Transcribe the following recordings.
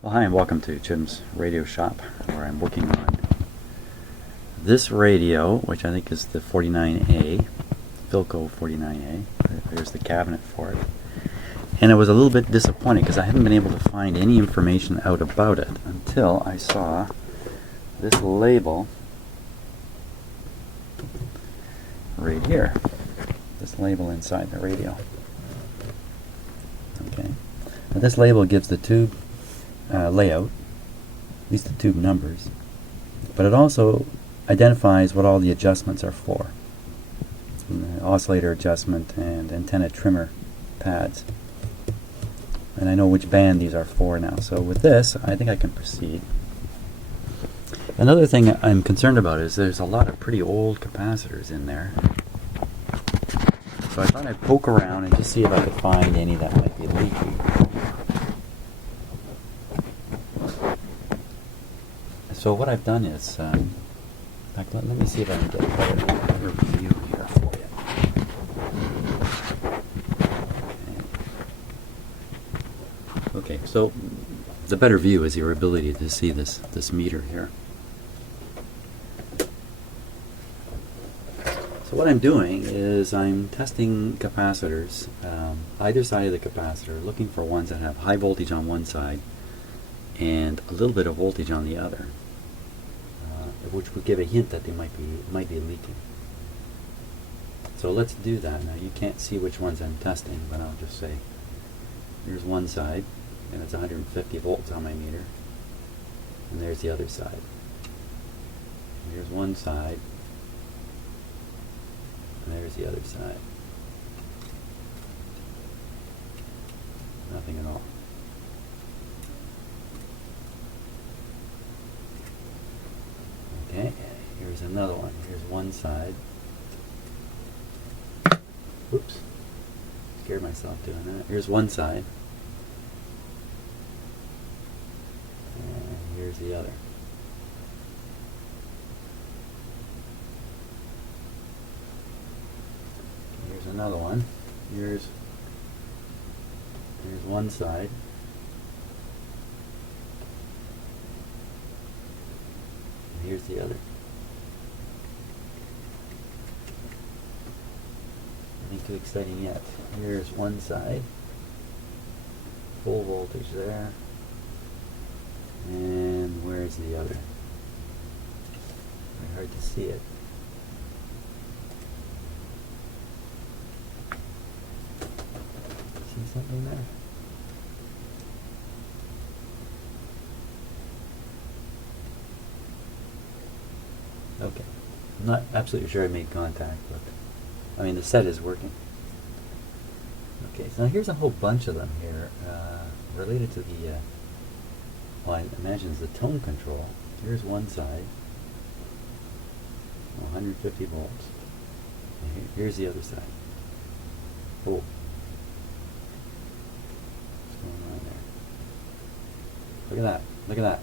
Well, hi and welcome to Jim's Radio Shop, where I'm working on this radio, which I think is the 49A, Philco 49A. There's the cabinet for it. And I was a little bit disappointed because I haven't been able to find any information out about it until I saw this label right here. This label inside the radio. Okay. Now this label gives the tube layout, at least the tube numbers, but it also identifies what all the adjustments are for. Oscillator adjustment and antenna trimmer pads. And I know which band these are for now. So with this, I think I can proceed. Another thing I'm concerned about is there's a lot of pretty old capacitors in there. So I thought I'd poke around and just see if I could find any that might be leaky. So what I've done is, in fact, let me see if I can get a better view here for you. Okay, so the better view is your ability to see this meter here. So what I'm doing is I'm testing capacitors, either side of the capacitor, looking for ones that have high voltage on one side and a little bit of voltage on the other. Which would give a hint that they might be leaking. So let's do that. Now you can't see which ones I'm testing, but I'll just say here's one side, and it's 150 volts on my meter, and there's the other side. Here's one side, and there's the other side. Nothing at all. Okay, here's another one. Here's one side. Oops, scared myself doing that. Here's one side. And here's the other. Here's another one. Here's one side. Here's the other. Nothing too exciting yet. Here's one side. Full voltage there. And where's the other? Very hard to see it. See something there? Okay, I'm not absolutely sure I made contact, but I mean the set is working. Okay, so now here's a whole bunch of them here related to the, well, I imagine it's the tone control. Here's one side, 150 volts. And here's the other side. Oh, what's going on there? Look at that! Look at that!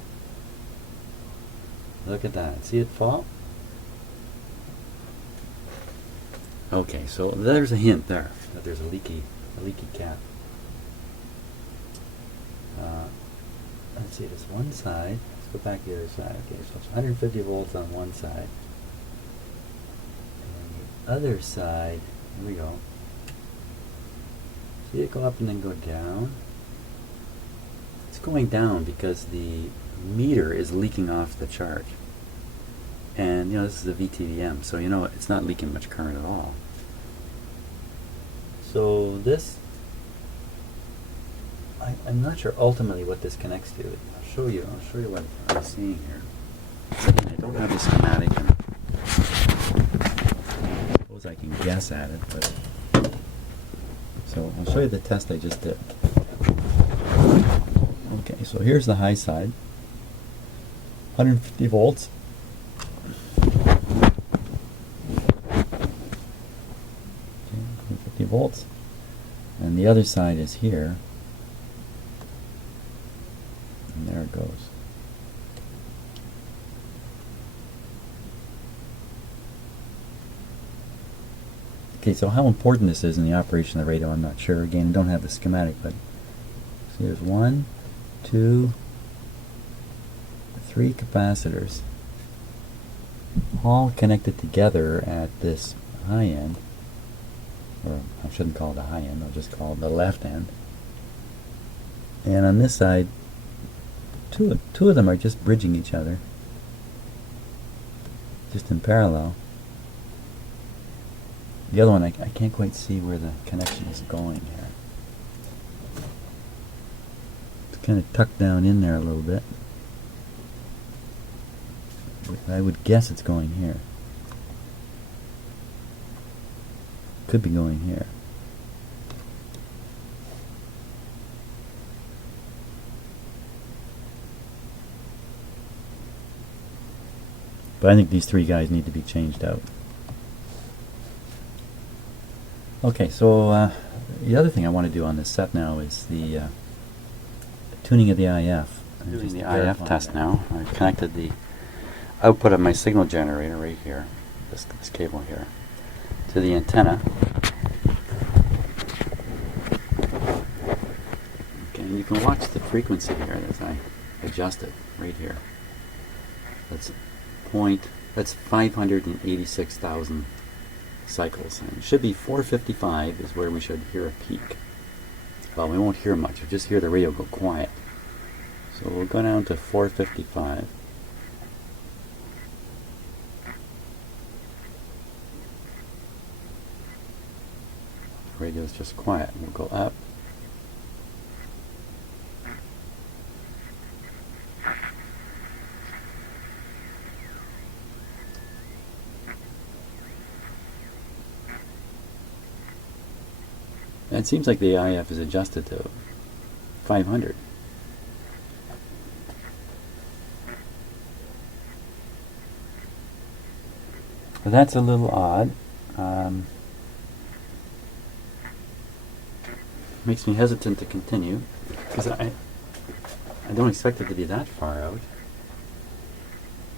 Look at that! See it fall? Okay, so there's a hint there that there's a leaky cap. Let's see, there's one side. Let's go back to the other side. Okay, so it's 150 volts on one side. And the other side, here we go. See it go up and then go down? It's going down because the meter is leaking off the charge. And you know, this is a VTVM, so you know it's not leaking much current at all. So this, I'm not sure ultimately what this connects to. I'll show you what I'm seeing here. Again, I don't have the schematic, and I suppose I can guess at it, but so I'll show you the test I just did. Okay, so here's the high side, 150 volts. 50 volts, and the other side is here, and there it goes. Okay, so how important this is in the operation of the radio, I'm not sure. Again, I don't have the schematic, but see, there's 1, 2, 3 capacitors, all connected together at this high end, or I shouldn't call it the high end, I'll just call it the left end. And on this side, two of them are just bridging each other, just in parallel. The other one, I can't quite see where the connection is going here. It's kind of tucked down in there a little bit. I would guess it's going here. Could be going here. But I think these 3 guys need to be changed out. Okay, so the other thing I want to do on this set now is the tuning of the IF. I'm doing the IF test now. I've connected the output of my signal generator right here, this cable here, to the antenna. Okay, and you can watch the frequency here as I adjust it right here. That's 586,000 cycles. And it should be 455 is where we should hear a peak. Well, we won't hear much, we'll just hear the radio go quiet. So we'll go down to 455. The radio is just quiet. We'll go up. And it seems like the IF is adjusted to 500. But that's a little odd. Makes me hesitant to continue because I don't expect it to be that far out.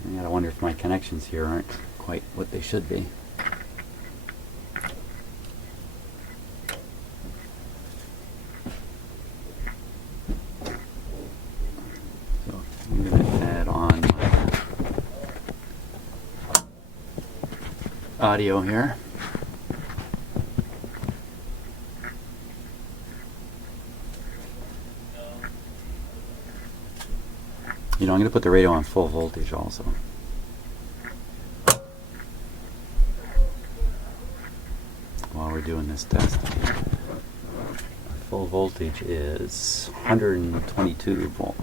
I gotta wonder if my connections here aren't quite what they should be. So I'm gonna add on my audio here. You know, I'm going to put the radio on full voltage also. While we're doing this test. Full voltage is 122 volts.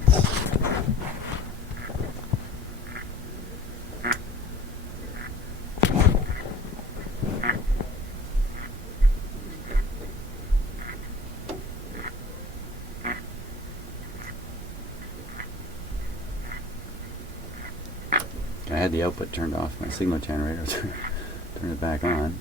I had the output turned off, my signal generator, turn it back on.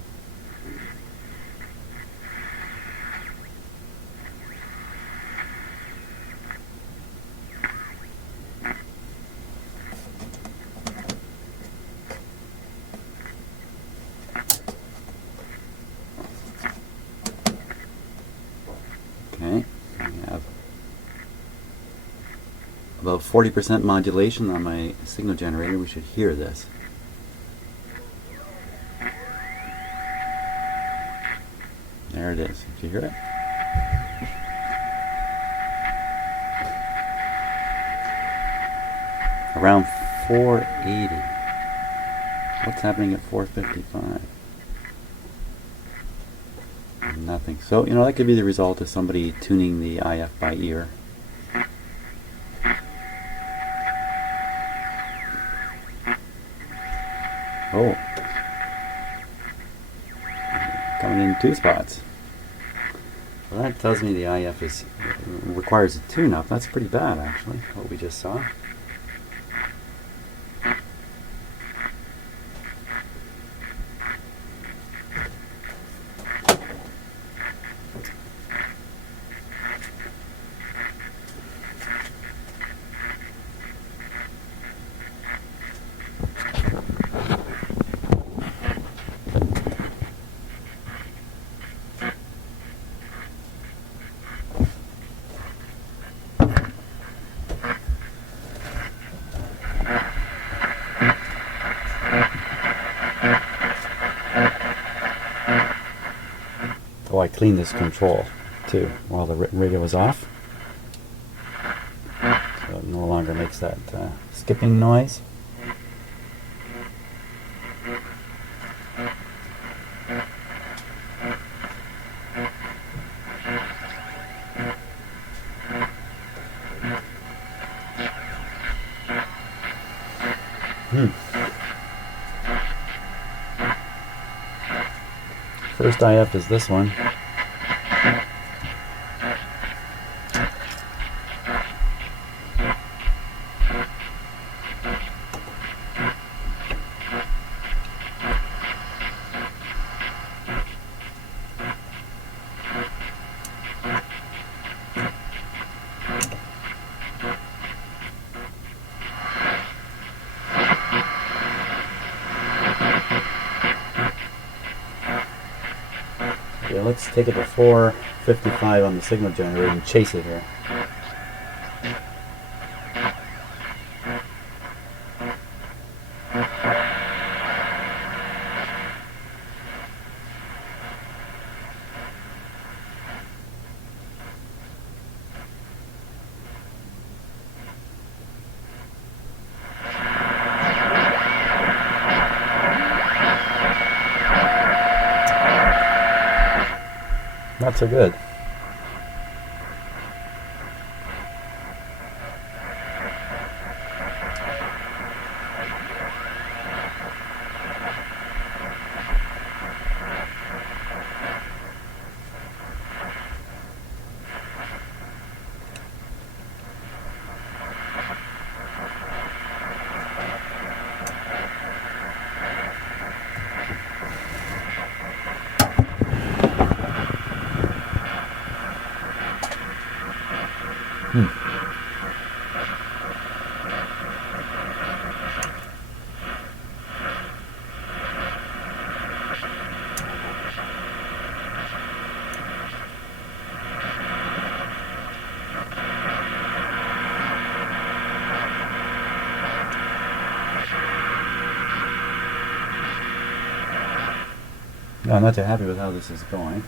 Okay, I have about 40% modulation on my signal generator. We should hear this. There it is. Did you hear it? Around 480. What's happening at 455? Nothing. So, you know, that could be the result of somebody tuning the IF by ear. Oh. Coming in 2 spots. Well, that tells me the IF requires a tune-up. That's pretty bad, actually, what we just saw. I cleaned this control too while the radio was off. So it no longer makes that skipping noise. First IF is this one. Okay, let's take it to 455 on the signal generator and chase it here. Not so good. No, I'm not too happy with how this is going.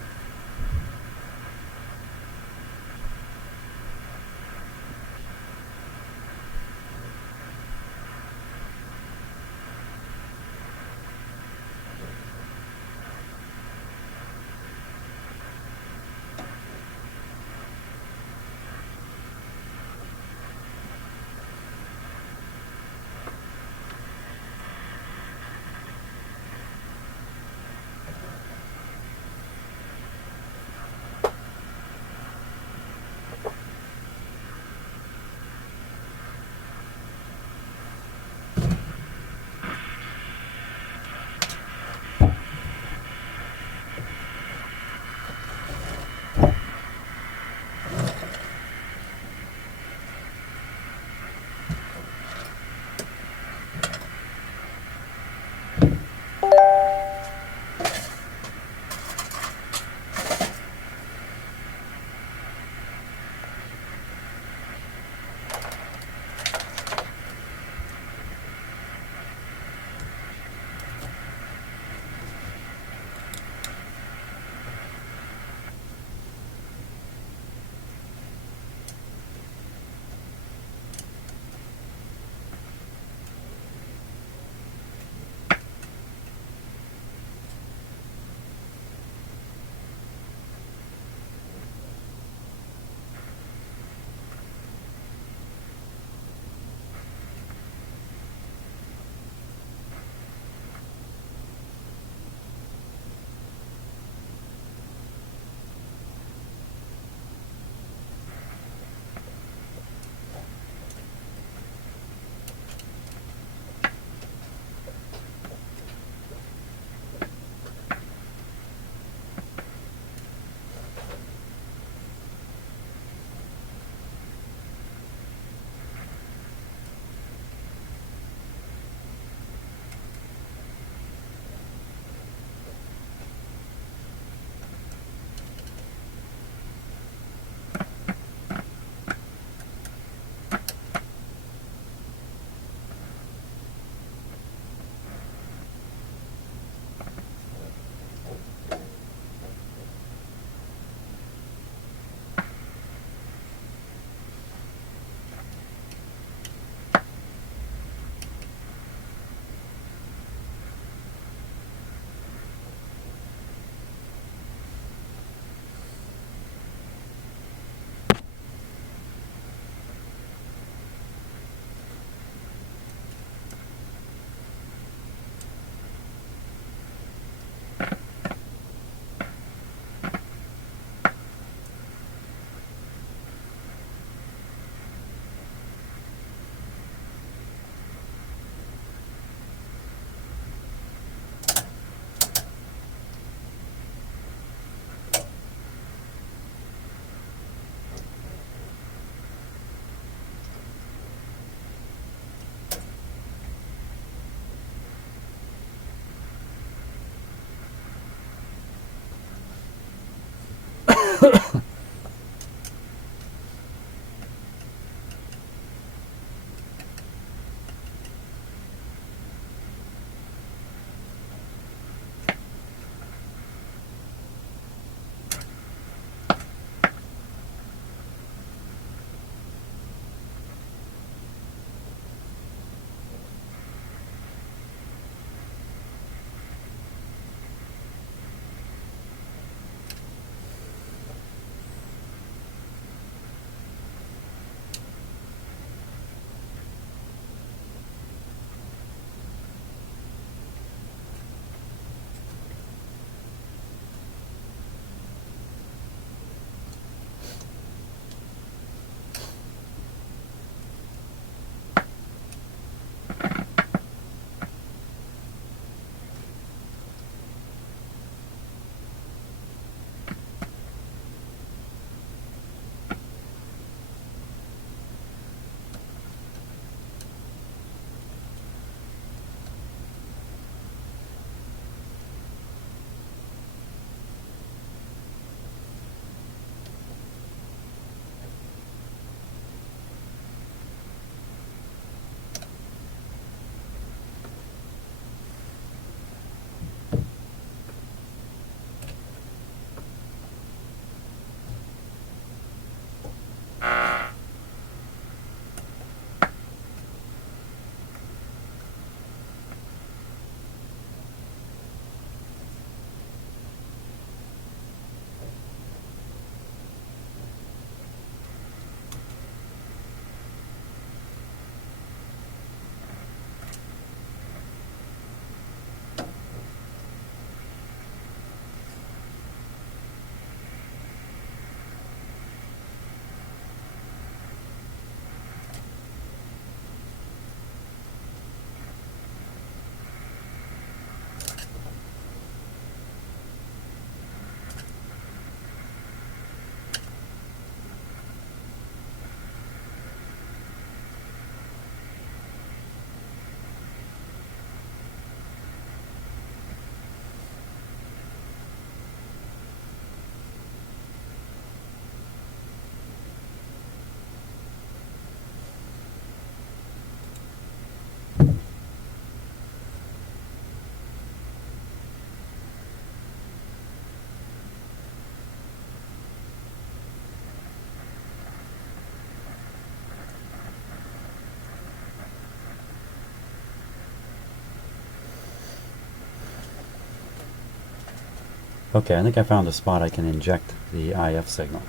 Okay, I think I found a spot I can inject the IF signal.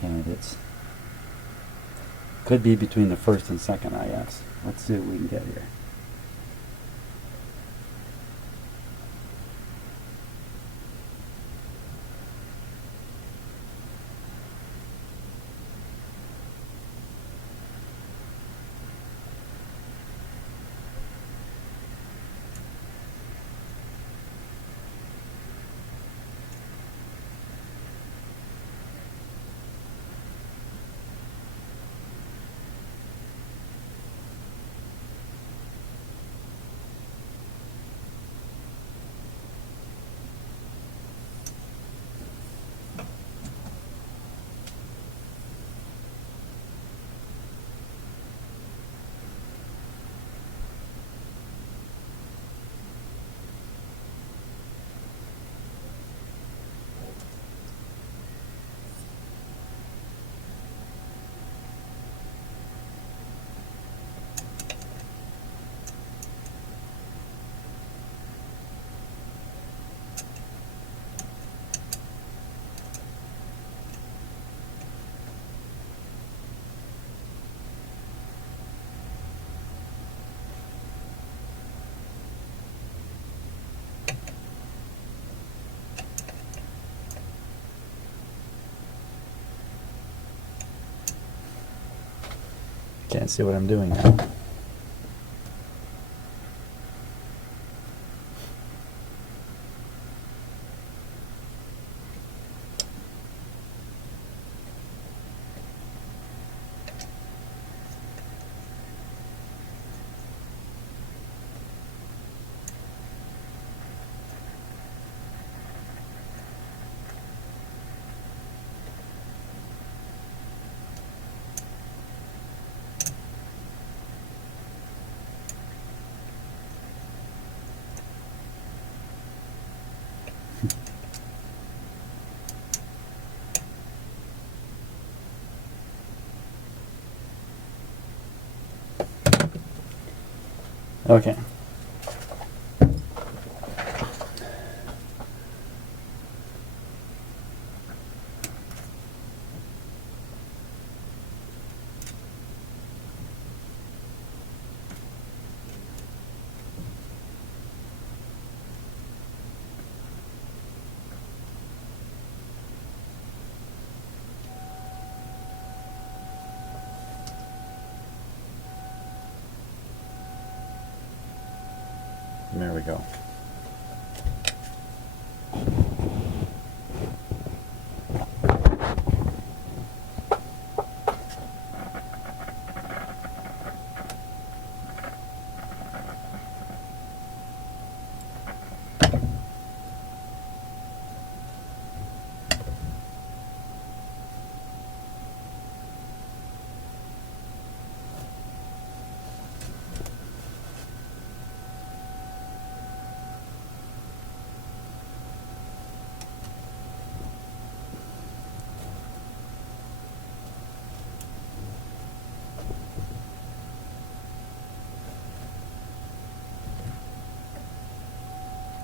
And it's could be between the first and second IFs. Let's see what we can get here. Can't see what I'm doing now. Okay. There we go.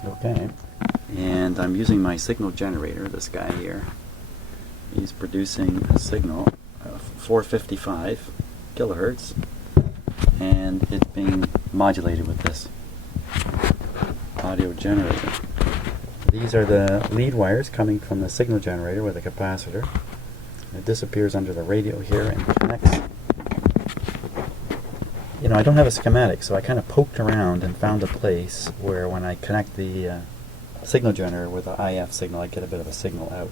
Okay, and I'm using my signal generator, this guy here. He's producing a signal of 455 kilohertz, and it's being modulated with this audio generator. These are the lead wires coming from the signal generator with a capacitor. It disappears under the radio here and connects. You know, I don't have a schematic, so I kind of poked around and found a place where when I connect the signal generator with the IF signal, I get a bit of a signal out.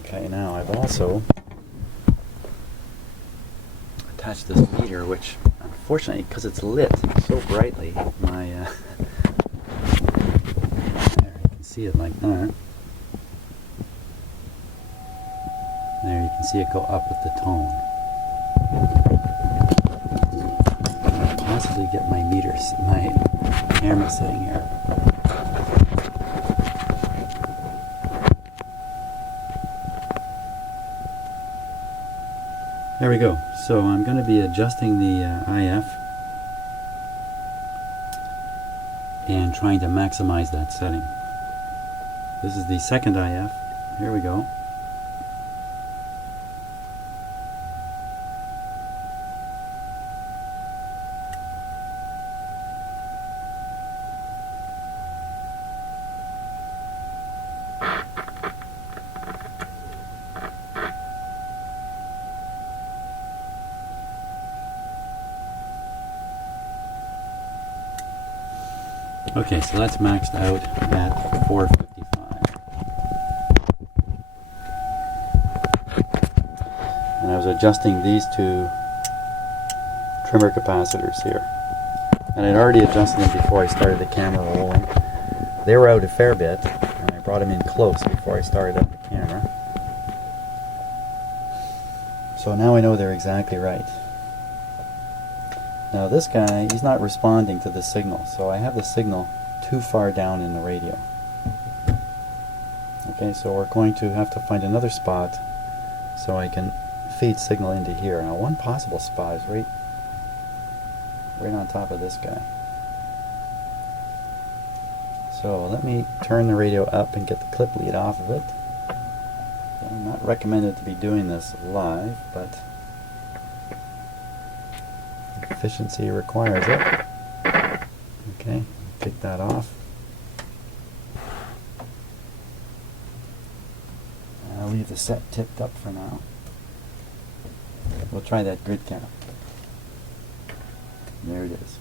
Okay, now I've also attached this meter, which unfortunately, because it's lit so brightly, my there, you can see it like that. There, you can see it go up with the tone. Possibly get my meters, my camera sitting here. There we go. So I'm going to be adjusting the IF and trying to maximize that setting. This is the second IF. Here we go. Okay, so that's maxed out at 455. And I was adjusting these two trimmer capacitors here. And I'd already adjusted them before I started the camera rolling. They were out a fair bit, and I brought them in close before I started up the camera. So now I know they're exactly right. Now this guy, he's not responding to the signal, so I have the signal too far down in the radio. Okay, so we're going to have to find another spot so I can feed signal into here. Now one possible spot is right on top of this guy. So let me turn the radio up and get the clip lead off of it. I'm not recommended to be doing this live, but efficiency requires it. Okay, take that off. I'll leave the set tipped up for now. We'll try that grid cap. There it is.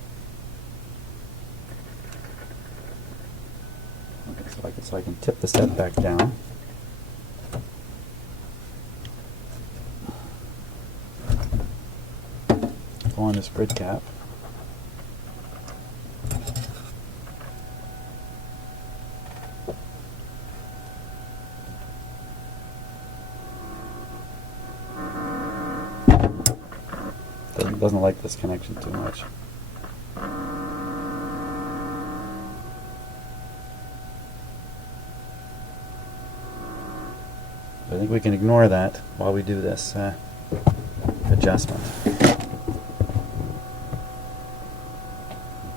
Okay, so I can tip the set back down. Go on this grid cap. Doesn't like this connection too much. I think we can ignore that while we do this adjustment.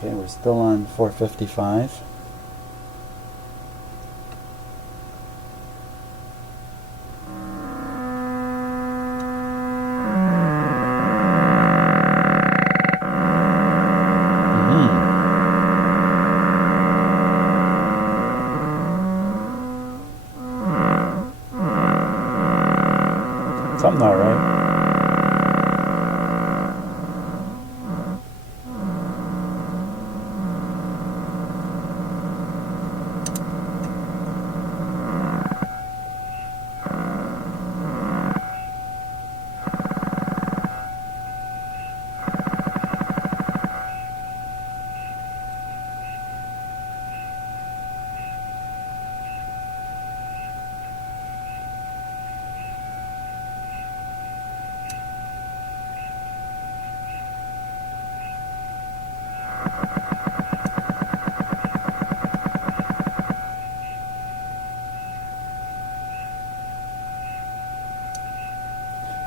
Okay, we're still on 455. Something not right.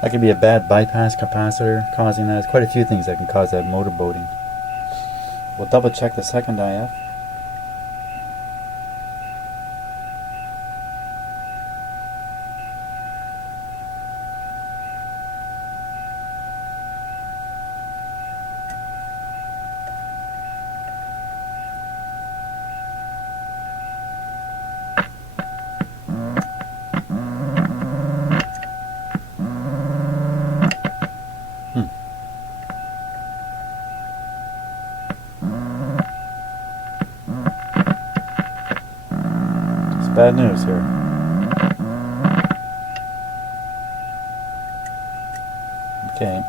That could be a bad bypass capacitor causing that. There's quite a few things that can cause that motor boating. We'll double check the second IF. Bad news here. Okay,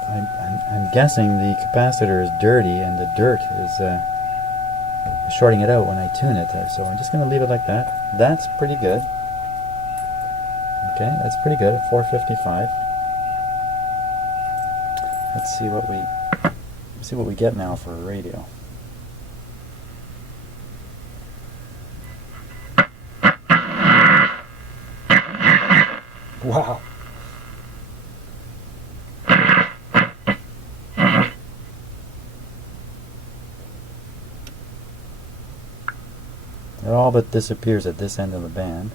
I'm guessing the capacitor is dirty and the dirt is shorting it out when I tune it. So I'm just going to leave it like that. That's pretty good. Okay, that's pretty good at 455. Let's see what we get now for a radio. Wow. It all but disappears at this end of the band.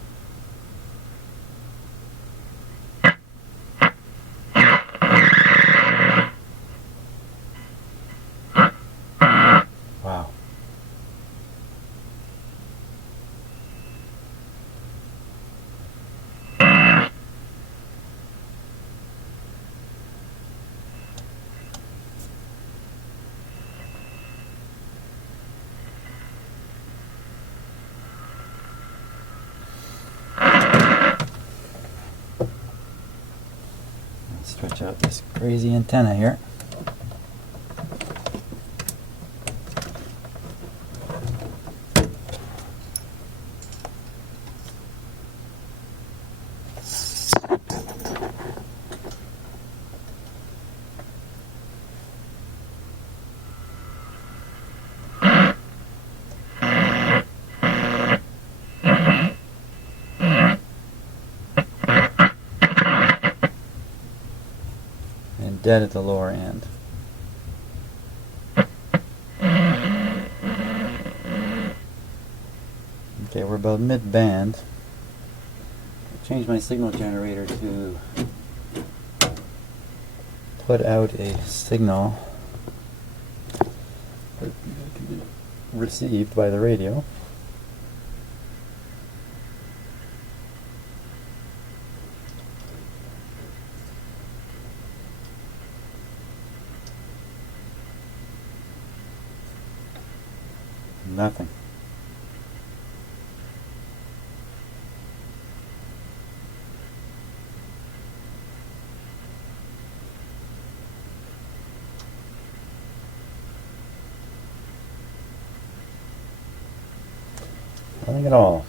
Wow. Stretch out this crazy antenna here. Dead at the lower end. Okay, we're about mid-band. Change my signal generator to put out a signal that can be received by the radio. Nothing. Nothing at all.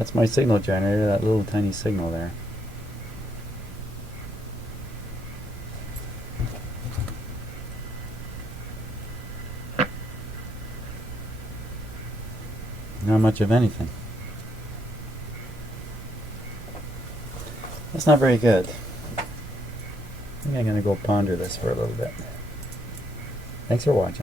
That's my signal generator, that little tiny signal there. Not much of anything. That's not very good. I think I'm going to go ponder this for a little bit. Thanks for watching.